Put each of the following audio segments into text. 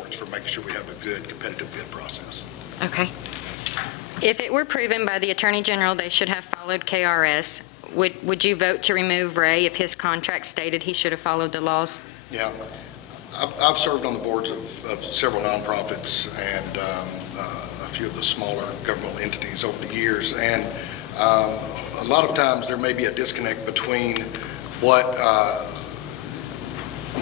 importance for making sure we have a good competitive bid process. Okay. If it were proven by the Attorney General they should have followed KRS, would you vote to remove Ray if his contract stated he should have followed the laws? Yeah. I've served on the boards of several nonprofits and a few of the smaller governmental entities over the years, and a lot of times there may be a disconnect between what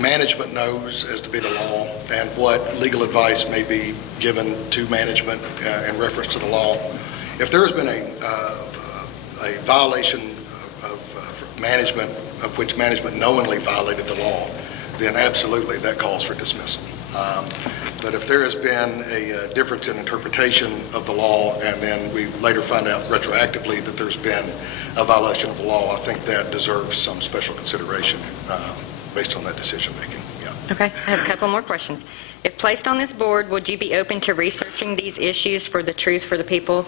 management knows as to be the law and what legal advice may be given to management in reference to the law. If there has been a violation of management, of which management knowingly violated the law, then absolutely that calls for dismissal. But if there has been a difference in interpretation of the law and then we later find out retroactively that there's been a violation of the law, I think that deserves some special consideration based on that decision making. Yeah. Okay, I have a couple more questions. If placed on this board, would you be open to researching these issues for the truth for the people?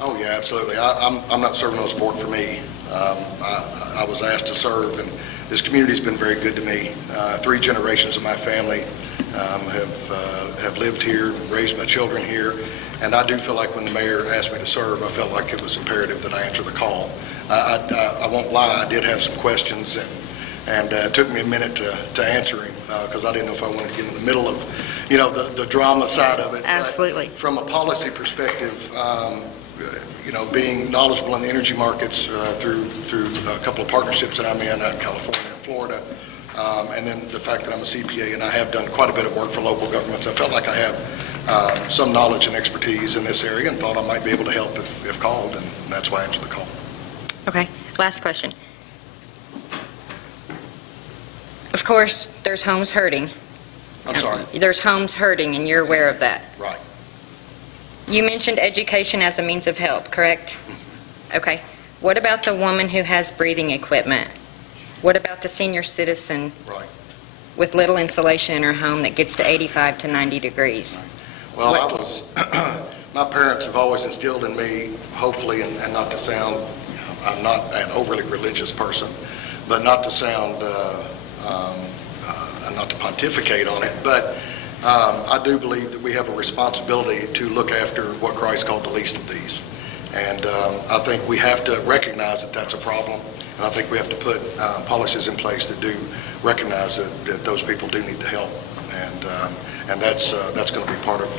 Oh yeah, absolutely. I'm not serving on this board for me. I was asked to serve, and this community has been very good to me. 3 generations of my family have lived here, raised my children here, and I do feel like when the mayor asked me to serve, I felt like it was imperative that I answer the call. I won't lie, I did have some questions, and it took me a minute to answer him because I didn't know if I wanted to get in the middle of, the drama side of it. Absolutely. But from a policy perspective, being knowledgeable in the energy markets through a couple of partnerships that I'm in out in California and Florida, and then the fact that I'm a CPA and I have done quite a bit of work for local governments, I felt like I have some knowledge and expertise in this area and thought I might be able to help if called, and that's why I answered the call. Okay, last question. Of course, there's homes hurting. I'm sorry? There's homes hurting, and you're aware of that. Right. You mentioned education as a means of help, correct? Okay. What about the woman who has breathing equipment? What about the senior citizen Right. with little insulation in her home that gets to 85 to 90 degrees? Well, my parents have always instilled in me, hopefully, and not to sound, I'm not an overly religious person, but not to sound, and not to pontificate on it, but I do believe that we have a responsibility to look after what Christ called the least of these. And I think we have to recognize that that's a problem, and I think we have to put policies in place that do recognize that those people do need the help. And that's going to be part of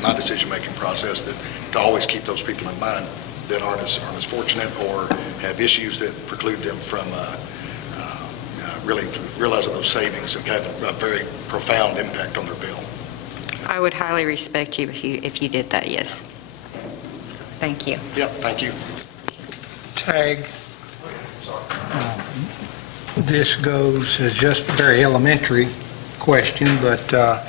my decision-making process, that to always keep those people in mind that aren't as fortunate or have issues that preclude them from really realizing those savings and having a very profound impact on their bill. I would highly respect you if you did that, yes. Thank you. Yep, thank you. Tag. This goes as just a very elementary question, but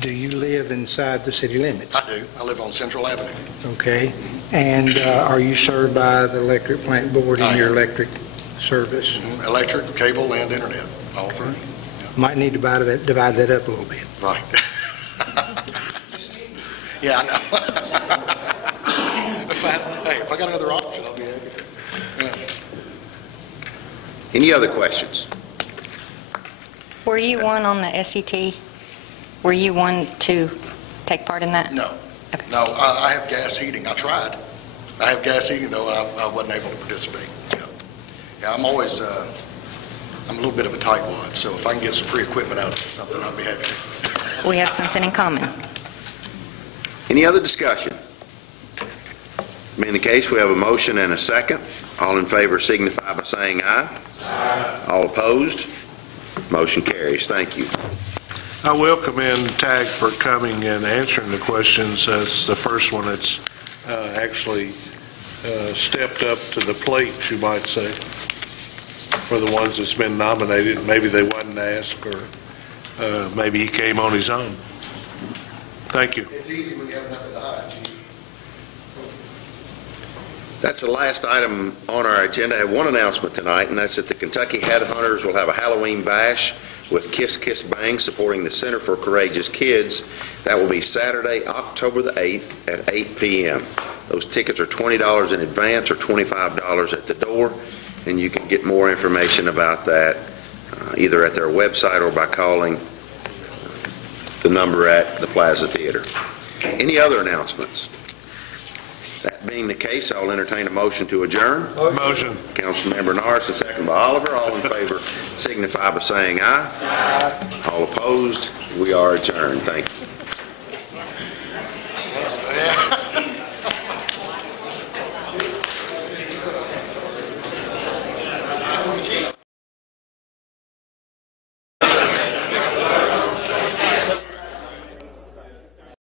do you live inside the city limits? I do. I live on Central Avenue. Okay. And are you served by the electric plant board in your electric service? Electric, cable, and internet, all three. Yeah. Might need to divide that up a little bit. Right. Yeah, I know. If I got another option, I'll be happy to. Yeah. Any other questions? Were you one on the SET? Were you one to take part in that? No. Okay. No, I have gas heating. I tried. I have gas heating, though, and I wasn't able to participate. Yeah, I'm always, I'm a little bit of a tightwad, so if I can get some free equipment out of something, I'd be happy to. We have something in common. Any other discussion? Being the case, we have a motion and a second. All in favor signify by saying aye. Aye. All opposed? Motion carries. Thank you. I will commend TAG for coming and answering the questions. It's the first one that's actually stepped up to the plate, you might say, for the ones that's been nominated. Maybe they wasn't asked, or maybe he came on his own. Thank you. It's easy when you have nothing to hide, Chief. That's the last item on our agenda. I have one announcement tonight, and that's that the Kentucky Headhunters will have a Halloween bash with Kiss Kiss Bang supporting the Center for Courageous Kids. That will be Saturday, October the 8th at 8 p.m. Those tickets are $20 in advance or $25 at the door, and you can get more information about that either at their website or by calling the number at the Plaza Theater. Any other announcements? That being the case, I'll entertain a motion to adjourn. Motion. Councilmember Norris, and second by Oliver. All in favor signify by saying aye. Aye. All opposed, we are adjourned. Thank you.